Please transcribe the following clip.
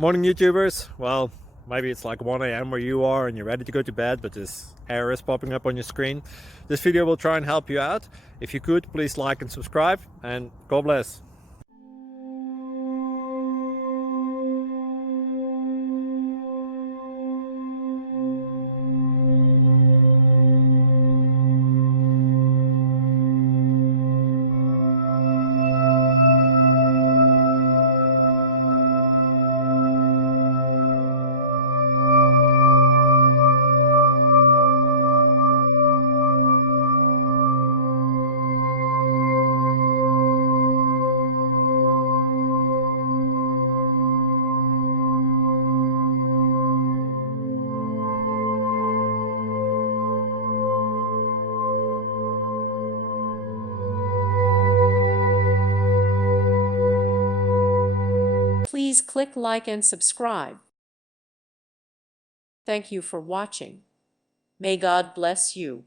Morning YouTubers. Well, maybe it's like 1 a.m. where you are and you're ready to go to bed, but this error is popping up on your screen. This video will try and help you out. If you could, please like and subscribe, and God bless. Please click like and subscribe. Thank you for watching. May God bless you.